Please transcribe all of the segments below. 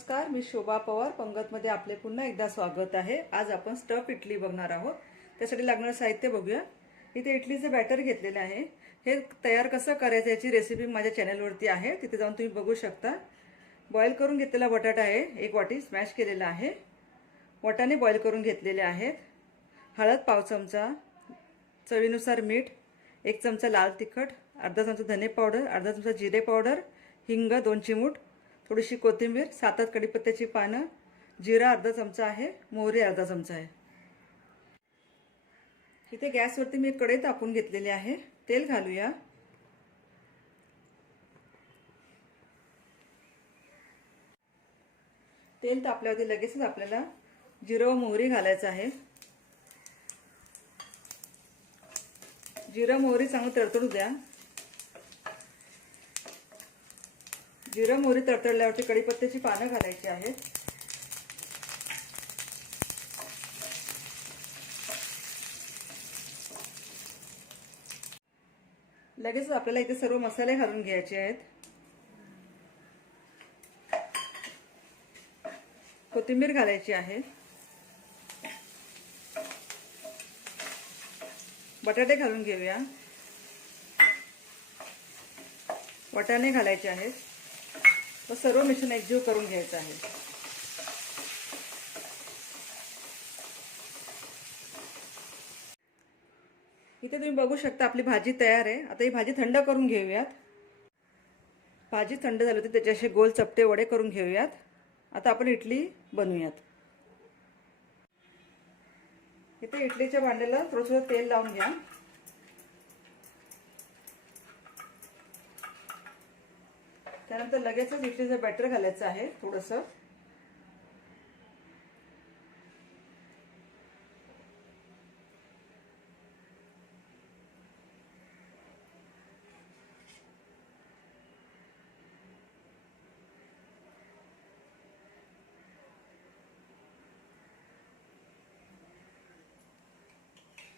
नमस्कार, मी शोभा पवार पंगतमध्ये आपले पुन्हा एकदा स्वागत आहे। आज आपण स्टफ इडली बघणार आहोत। त्यासाठी लागणारे साहित्य बघूया। इथे इडलीचे बॅटर घेतलेले आहे। हे तयार कसं करायचं याची रेसिपी माझ्या चॅनलवरती आहे, तिथे जाऊन तुम्ही बघू शकता। बॉईल करून घेतलेला बटाटा आहे, 1 वाटी स्मॅश केलेला आहे। वाटाणे बॉईल करून घेतलेले आहेत। हळद पाव चमचा, चवीनुसार मीठ, 1 चमचा लाल तिखट, अर्धा चमचा धने पावडर, अर्धा चमचा जिरे पावडर, हिंग 2 चिमूट, थोडीशी कोथिंबीर, 7 कढीपत्त्याची पानं, जिरा अर्धा चमचा आहे, मोहरी अर्धा चमचा आहे। इथे गॅसवरती मी कढई तापवून घेतलेली आहे। तेल घालूया। तेल तापल्यावरती लगेचच आपल्याला जिरं व मोहरी घालायचं आहे। जिरं मोहरी चांगलं तडतडू द्या। जिरं मोहरी तडतडल्यावरती कढीपत्त्याची पानं घालायची आहेत। लगेच आपल्याला इथे सर्व मसाले घालून घ्यायचे आहेत। कोथिंबीर घालायची आहे। बटाटे घालून घेऊया। वाटाणे घालायचे आहेत व सर्व मिश्रण एकजीव करून घ्यायचं आहे। इथे तुम्ही बघू शकता आपली भाजी तयार आहे। आता ही भाजी थंड करून घेऊयात। भाजी थंड झाली होती, त्याचे असे गोल चपटे वडे करून घेऊयात। आता आपण इडली बनवूयात। इथे इडलीच्या भांड्याला थोडंसं तेल लावून घ्या। त्यानंतर लगेचच इडलीचं बॅटर घालायचं आहे थोडंसं।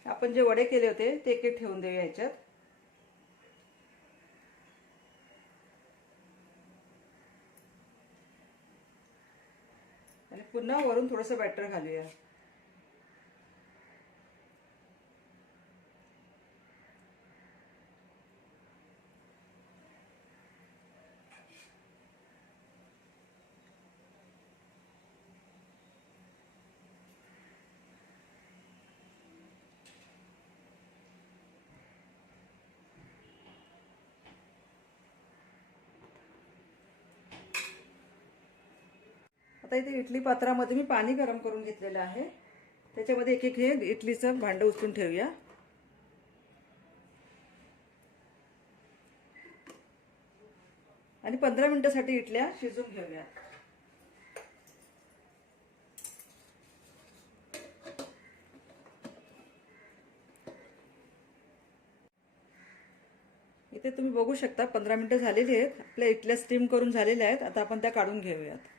आपण जे वडे केले होते ते एक ठेवून देऊया याच्यात। आणि पुन्हा वरून थोडंसं बॅटर घालूया। आता इथे इडली पात्रामध्ये मी पाणी गरम करून घेतलेलं आहे। त्याच्यामध्ये एक एक हे इडलीचं भांडं उचलून ठेवूया। आणि 15 मिनिटांसाठी इडल्या शिजून घेऊया। इथे तुम्ही बघू शकता 15 मिनिटं झालेली आहेत। आपल्या इडल्या स्टीम करून झालेल्या आहेत। आता आपण त्या काढून घेऊयात।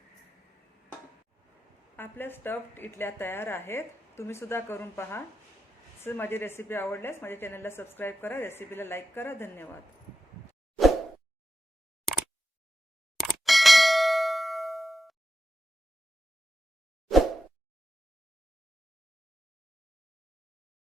आपल्या स्टफ्ड इडल्या तयार आहेत। तुम्ही सुद्धा करून पहा। जर माझी रेसिपी आवडल्यास माझ्या चॅनलला सबस्क्राइब करा, रेसिपीला लाईक करा। धन्यवाद।